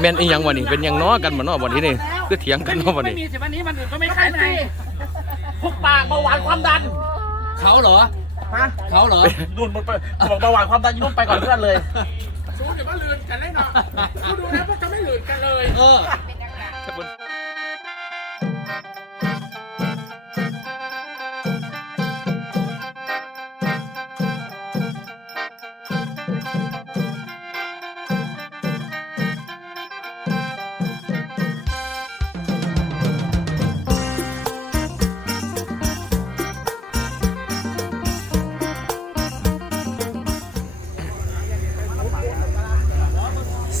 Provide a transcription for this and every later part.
แม่นอีหยังวันนี้เป็นหยังน้อกันมาเนาะวันนี้นี่คือเถียงกันเนาะวันไม่นี้มีสิวันนี้มันอื่นก็ไม่ขายไหนพวกปากเบาหวานความดัน เขาเหรอ ฮะเขาเหรอ นุ่นมันไปบอกเบาหวานความดันยุ่นไปก่อนเพื่อนเลย สู้เดี๋ยวว่าลืนกันเลยเนาะกูดูแล้วพวกจะไม่ลืนกันเลย เออ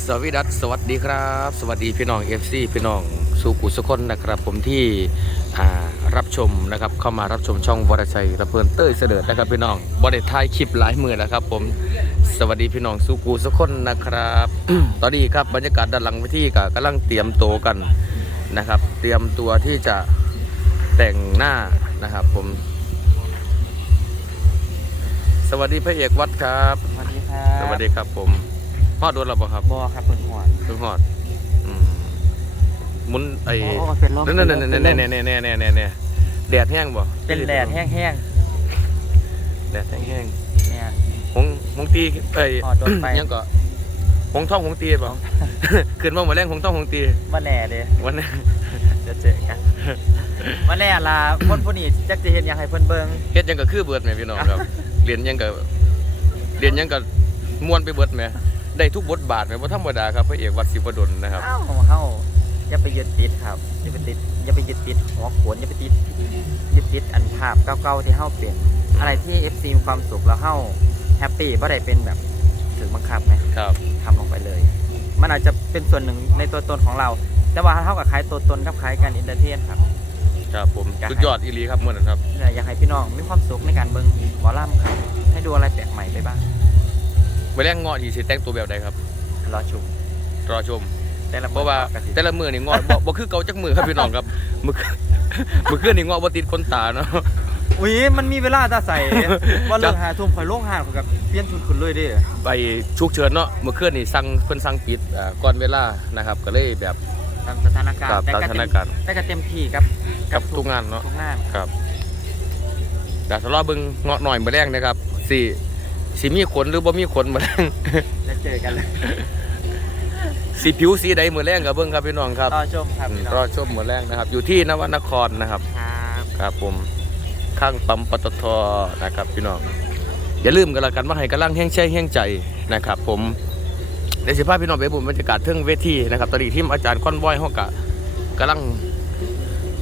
สวัสดีดัสสวัสดีครับ สวัสดีพี่น้อง FC พี่น้องสุกุสุคนนะครับ ผมที่อ่ารับชมนะครับเข้ามารับชมช่องวรชัยระเพลินเต้ยเสด็จนะครับพี่น้องบริท้ายคลิปหลายมือนะครับ ผมสวัสดีพี่น้องสุกุสุคนนะครับ ตอนนี้ครับบรรยากาศด้านหลังเวทีก็กำลังเตรียมตัวกันนะครับ เตรียมตัวที่จะแต่งหน้านะครับ ผม สวัสดีพระเอกวัดครับ สวัสดีครัสวัสดีครับผม ฮอดโดนเราบ่ครับบอครับเพิ่นหัวเพิ่งฮอดอืมหมุนไอ้โอ้เป็นลมนั่นนั่นนั่นนั่นนั่นนั่นนั่นนั่นนั่นนั่นแดดแห้งบ่เป็นแดดแห้งแดดแห้งๆเนี่ยๆหงหงตีเอ้ยฮอดโดนไปยังก็หงท่องหงตีบ่ขึ้นมาหมดแรงหงท่องหงตีมาแน่เลยวันนี้จะเจอกันมาแน่ล่ะคนผู้นี้จักจะเห็นอยากให้เพิ่นเบิ่งเฮ็ดยังก็คือเบิดแม่พี่น้องครับเรียนยังก็เรียนยังก็ม่วนไปเบิดแม่ ได้ทุกบทบาทแม่บ่ธรรมดาครับพระเอกวัดศิวดลนะครับเอ้าเฮาอย่าไปยึดติดครับอย่าไปติดอย่าไปยึดติดหัวโขนอย่าไปติดยึดติดอันภาพเก่าๆที่เฮาเป็นอะไรที่ FC มีความสุขแล้วเฮาแฮปปี้บ่ได้เป็นแบบถึงบังคับไหมครับทำลงไปเลย มันอาจจะเป็นส่วนหนึ่งในตัวตนของเรา แต่ว่าเท่ากับคล้ายตัวตนกับคล้ายการอินเตอร์เทนครับครับผมสุดยอดอีหลีครับมื้อนั้นครับอยากให้พี่น้องมีความสุขในการเบิ่งหมอลำครับให้ดูอะไรแปลกใหม่ไปบ้าง ไปแรงเงาะที่สิแต่งตัวแบบใดครับ รอชมรอชม แต่ละเพราะว่ากันสิแต่ละมือนี่เงาะบ่บ่คือเก่าจักมือครับพี่น้องครับมือมือคืนนี่เงาะบ่ติดคนตาเนาะอุ้ยมันมีเวลาจะใส่ว่าเลิกหาทุ่มข่อยโล่งหานข่อยกับเปลี่ยนชุดขึ้นเลยเดิไปฉุกเฉินเนาะเมื่อคืนนี่สั่งเพิ่นสั่งปิดอ่าก่อนเวลานะครับ ก็เลยแบบตามสถานการครับณ์แต่ตามก็สถาเต็นมการณ์แต่ก็เต็มที่ครับกับทุกงานเนาะทุกงานครับแต่ทะเลาะเบิ่งเงาะหน่อยมื้อแรงนะครับสิ สิมีขนหรือบ่มีขนมื้อแรงแล้วเจอกันเลยสิผิวสีใดมื้อแรงก็เบิ่งครับพี่น้องครับรอชมครับอืมพี่น้องรอชมมื้อแรงนะครับ อยู่ที่นวนครนะครับครับครับผมข้างปั๊มปตทนะครับพี่น้องอย่าลืมกันละกันว่าให้กำลังแห้งใจแห้งใจนะครับ ผมในสิภาพพี่น้องไปบุญบรรยากาศเทิงเวทีนะครับตอนนี้ทีมอาจารย์คอนบอยเขากะกำลัง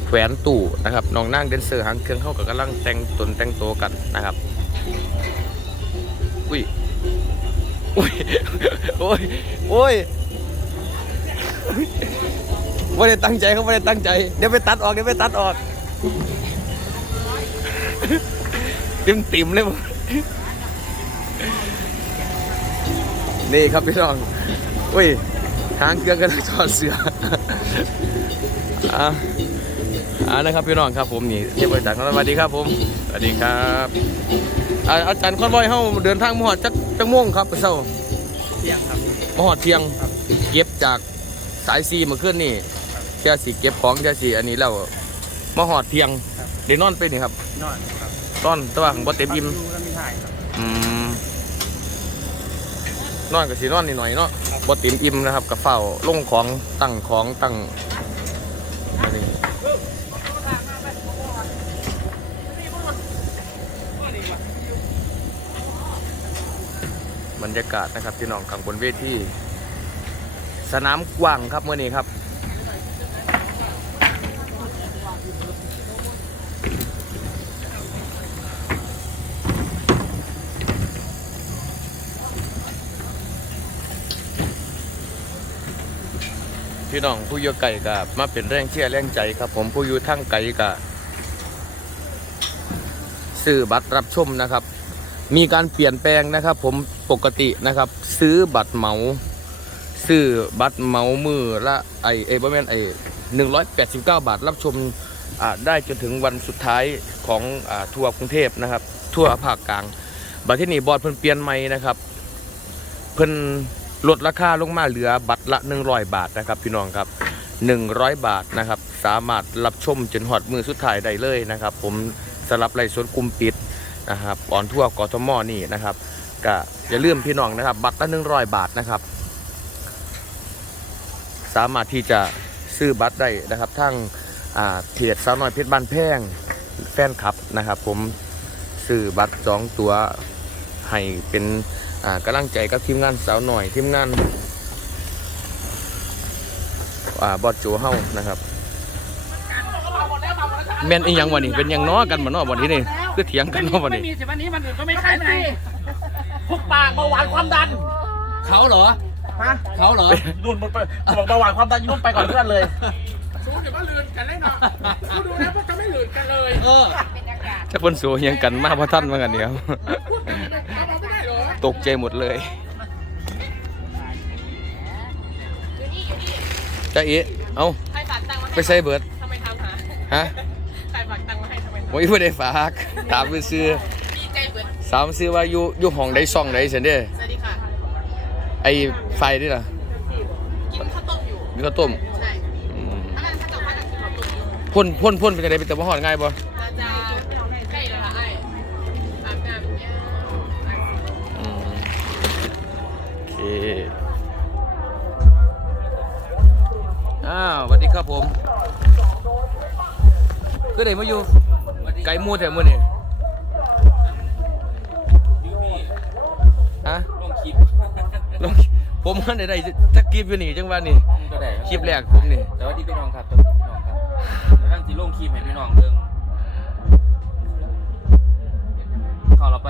แขวนตู้นะครับน้องนั่งเดนเซอร์หางเครื่องเขากะกำลังแต่งตนแต่งตัวกันนะครับ อุ้ยอุ้ยโอ้ยโอ้ยไม่ได้ตั้งใจเขาไม่ได้ตั้งใจ เดี๋ยวไปตัดออกเดี๋ยวไปตัดออกติ่มติ่มๆเลยผมนี่ครับพี่น้องอุ้ยหางเครื่องกันถอดเสืออ่าอ่านะครับพี่น้องครับผมนี่เทพบริษัทของเราสวัสดีครับผมสวัสดีครับ อ่าอาจารย์คอนบอยเฮาเดินทางมาหอดจักจักม่วงครับเศร้าเที่ยงครับมาหอดเที่ยงเก็บจากสายซีเมาขึ้นนี่เจ้าสีเก็บของเจ้าสีอันนี้แล้วมาหอดเที่ยงเดี๋ยวนอนไปนี่ครับนอนครับตอนแตัวาของบ่เต็มอิ่มดูแล้วมีถ่ายครับ อืมนอนกับสีนอนนิดหน่อยเนาะบ่เต็มอิ่มนะครับกับเฝ้าลงของตั้งของตั้งอันนี้ รรยากาศนะครับพี่น้องข้างบนเวทีสนามกว้างครับเมื่อนี้ครับ พี่น้องผู้อยู่ไก่กับมาเป็นแรงเชียร์แรงใจครับ ผมผู้อยู่ทั้งไก่กับซื้อบัตรรับชมนะครับ มีการเปลี่ยนแปลงนะครับ ผม ปกตินะครับ ซื้อบัตรเหมาซื้อบัตรเหมามือละไอเอเบอร์แมนไอหนึ่งร้อยแปดสิบเก้าบาทรับชมอ่าได้จนถึงวันสุดท้ายของอทัวร์กรุงเทพนะครับ ทั่วภาคกลาง บัตรที่นี่บอดเพิ่นเปลี่ยนใหม่นะครับ เพิ่นลดราคาลงมาเหลือบัตรละ100บาทนะครับ พี่น้องครับ100บาทนะครับ สามารถรับชมจนหอดมือสุดท้ายได้เลยนะครับ ผมสำหรับไลฟ์สดกลุ่มปิดนะครับออนทั่วกทมนี่นะครับ ก็อย่าลืมพี่น้องนะครับ บัตรละ100บาทนะครับ สามารถที่จะซื้อบัตรได้นะครับทั้งเพจสาวน้อยเพชรบ้านแพงแฟนคลับนะครับ ผมซื้อบัตรสองตัวให้เป็นอ่ากำลังใจกับทีมงานสาวหน่อยทีมงานอาบอสโจเฮานะครับแม่นอีหยังวันนี้เป็นยังน้อกันมานาะวันนี้นี่คือเถียงกันนาะวันนี้ไม่มีสิวันนี้มันอื่นก็ไม่ขายใน พวกปากเบาหวานความดัน เขาเหรอ ฮะเขาเหรอ นุ่นมันไปบอกเบาหวานความดันยุ่นไปก่อนเพื่อนเลย สู้เดี๋ยวมาลืนกันเลยเนาะกูดูแล้วพวกจะไม่ลืนกันเลยเออ จะเพิ่นสูหยังกันมาเพราะท่านมากันเดียวพูดกันเอาไม่ได้เหรอตกใจหมดเลยจ้าอีเอ้าใครฝากตังค์มาให้ไปใส่เบิดทำไมทำหาฮะ ใครฝากตังค์มาให้ทำไมทำโอ้ยไม่ได้ฝากตามไปซื้อดีใจเบิด สามซื้อว่าอยู่อยู่ห้องใดซ่องใดเสียเด้สวัสดีค่ะ ไอ้ไฟนี่ล่ะกินข้าวต้มอยู่ มีข้าวต้มใช่อืมอันนั้นถ้าเกิดว่าจะกินข้าวต้มอยู่พ่นพ่นพ่นเป็นจังไดเป็นแต่บ่ฮอดง่ายบ่เราจะใกล้แล้วละไอ้อาบน้ำเนี่ยไอ้อืมโอเคอ้าวสวัสดีครับผมคือได้มาอยู่ไก่หมูแถวมื้อนี่ ผมมันได้ได้จักคลิปอยู่นี่จังว่านี่ก็ได้คลิปแรกผมนี่แต่ว่าที่พี่น้องครับพี่น้องครับตั้งที่ลงคลิปให้พี่น้องเบิ่งเข้าเราไป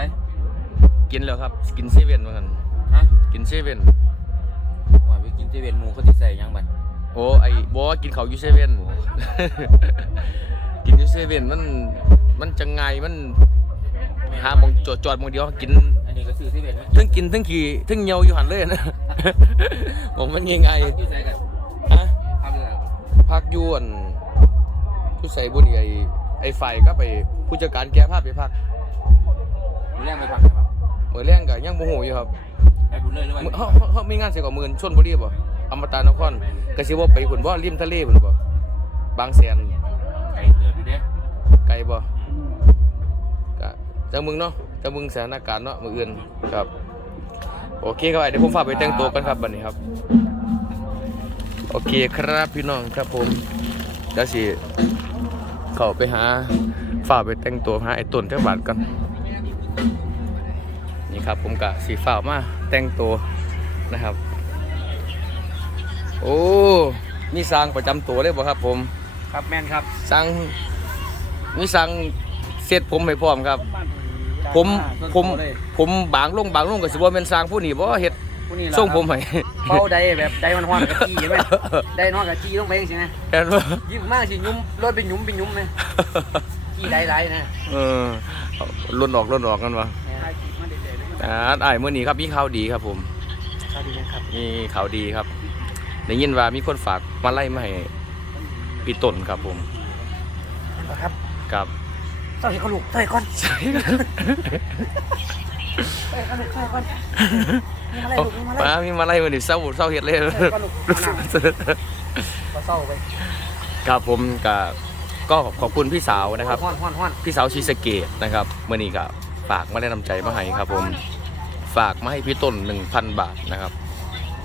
กินแล้วครับ กินเซเว่นเหมือนกันฮะกินเซเว่นว่าไปกินเจเวนหมูเขาที่ใส่หยังบัดโอ้ไอ้บอกว่ากินเขาวอยู่เซเว่นกินอยู่เซเว่นมันมันจังไงมันหาหมองจอดจอดหมองเดียวกินอันนี้ก็ซื้อเจเวนมาทั้งกินทั้งขี่ทั้งเหี่ยวอยู่หันเลยนะ ผมมันยังไงที่ใส่กันฮะทำเลยพักอยวนผู้ใส่บุญไอ้ไอ้ไฟก็ไปผู้จัดการแก้ภาพไปพักแรงไปพักนะครับเมื่อแรงก็ยังโมโหอยู่ครับไปบุญเลยหรือว่ามื้อเฮาเฮาเฮามีงานเสียกับมื่นชนบุรีบ่อมตะนครก็สิว่าไปหุ่นบ่ริมทะเลพุ่นบ่บางแสนไก่เดือดอยู่เด้ไกลบ่ก็จังมึงเนาะจังมึงสถานการณ์เนาะมื้ออื่นครับ โอเคครับเดี๋ยวผมฝากไปแต่งตัวกันครับบัดนี้ครับ โอเคครับพี่น้องครับผมเดี๋ยวสิเข้าไปหาฝากไปแต่งตัวหาไอ้ต้นเทวบาทกันนี่ครับผมกะสีฝ้ากมาแต่งตัวนะครับ โอ้มีสร้างประจำตัวเลยบ่ครับ ผม ครับแม่นครับสั่งมีสั่งเสร็จผมให้พร้อมครับ ผมผมผมบางลงบางลงก็สิบ่แม่นสร้างผู้นี้บ่เฮ็ดผู้นี้ล่ะส่งผมให้เป้าใดแบบใดมันฮ้อนกับจี้ไหมได้นอนกับจี้ลงไปจังซี่นะแม่นบ่ยิ้มมากสิยุ่มรถเป็นยุ่มเป็นยุ่มไหมจี้ได้ไรนะเออล้นออกล้นออกกันวะอ่าอ้ายมื้อนี้ครับมีข่าวดีครับผมสวัสดีนะครับมีข่าวดีครับได้ยินว่ามีคนฝากมาไล่มาให้พี่ต้นครับผมครับครับ เจ้าเห็นเขาลูกเจ้าเห็นก่อนใช่เจ้าเห็นก่อนเจ้าเห็นก่อนมีมาไล่เอาลูกมีมาไล่มามีมาไล่มื้อนี้เศร้าเศร้าเฮ็ดเลยก็ลูก ก็เศร้าไปครับผมก็ก็ขอบคุณพี่สาวนะครับฮ้อนฮ้อนฮ้อนพี่สาวชีสะเกตนะครับเมื่อนี้ก็ฝากมาได้นำใจมาให้ครับ ผมฝากมาให้พี่ต้น 1,000 บาทนะครับ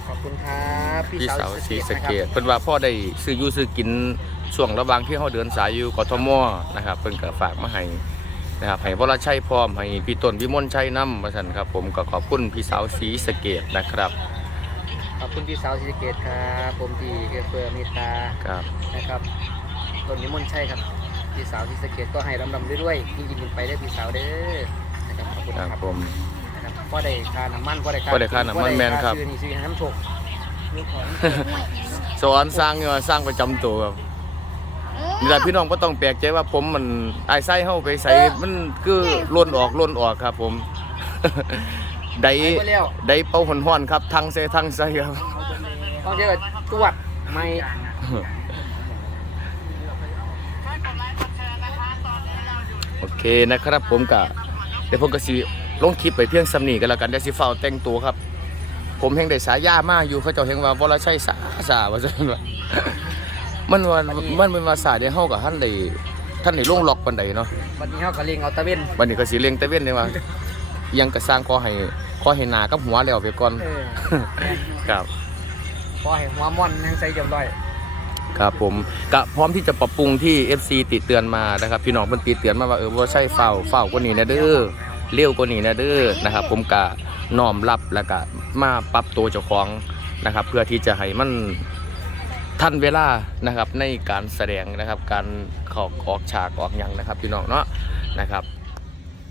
ขอบคุณครับพี่พี่สาสาววชีสะนะคเกรัตบเป็นว่าพ่อได้ซื้ออยูซื้อกิน ช่วงระหว่างที่เขาเดินสายอยู่กทมนะครับเพิ่นก็ฝากมาให้นะครับให้วรชัยพร้อมให้พี่ต้นพี่มนชัยนำมาสั่นครับผมก็ขอบคุณพี่สาวสีสะเกตนะครับ ขอบคุณพี่สาวศรีสะเกตครับผมที่เอื้อเฟื้อเมตตาครับ นะครับต้นนิมนต์ใช่ครับพี่สาวศรีสะเกตก็ให้ลำลำๆด้วยๆยิ่งยิ่งขึ้นไปได้อพี่สาวเด้อนะครับขอบคุณครับครับผม นะครับก็ได้ค่าน้ำมันก็ได้ค่าก็ได้ค่าน้ำมันแม่นครับ ซื้อนี่ซื้อให้น้ำโชคซื้อของ สอนสร้างเนี่ยสร้างประจำตัวครับ นี่แหละพี่น้องก็ต้องแปลกใจว่าผมมันไอ้ไส้เฮาไปใส่มันคือล้นออกล้นออกครับ ผม ได้ไปแล้วได้เป่าหอนห้อนๆครับ ทั้งเซทั้งไส้ครับต้องเจอตรวจไม่โอเคนะครับ ผมกะเดี๋ยวผมก็สิลงคลิปไปเพียงสำนีกันแล้วกันเดี๋ยวสิเฝ้าแต่งตัวครับ ผมแห่งได้สายามาอยู่เขาเจ้าแห่งว่าวรชัยสาสาว่าซั่นว่า มันว่ามันเป็นภาษาที่เฮากับท่านได้ท่านได้ลงล็อกปานใดเนาะวันนี้เขาก็เลี้ยงเอาตะเวนวันนี้ก็สิเล็งแต่เว้นได้ว่า ยังก็สร้างขอให้ขอให้หน้ากับหัวแล้วไปก่อน เออ ครับ พอให้หัวม่อนยังใส่เรียบร้อยครับผมก็พร้อมที่จะปรับปรุงที่ FC ติดเตือนมานะครับ พี่น้องเพิ่นติดเตือนมาว่าเออว่าใช่เฝ้าเฝ้ากว่านี้นะเด้อเร็วกว่านี้นะเด้อนะครับ ผมก็น้อมรับแล้วก็มาปรับตัวเจ้าของนะครับ เพื่อที่จะให้มัน ทันเวลานะครับในการแสดงนะครับ การขอกออกฉากออกหยังนะครับพี่น้องเนาะนะครับ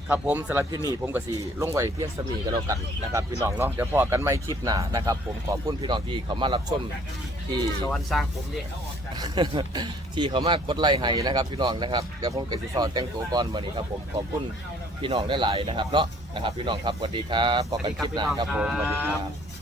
ครับผมสำหรับที่นี่ผมกับสีลงไว้เพียงสมีกันแล้วกันนะครับพี่น้องเนาะเดี๋ยวพอกันไม่คลิปหน้านะครับ ผมขอบคุณพี่น้องที่เขามารับชมที่สวรรค์สร้างผมนี่ที่เขามากดไลค์ให้นะครับพี่น้องนะครับเดี๋ยวผมกับสิซอแต่งตัวก่อนวันนี้ครับผมขอบคุณพี่น้องได้หลายๆนะครับเนาะนะครับ พี่น้องครับสวัสดีครับพบกันคลิปหน้าครับผมสวัสดีครับ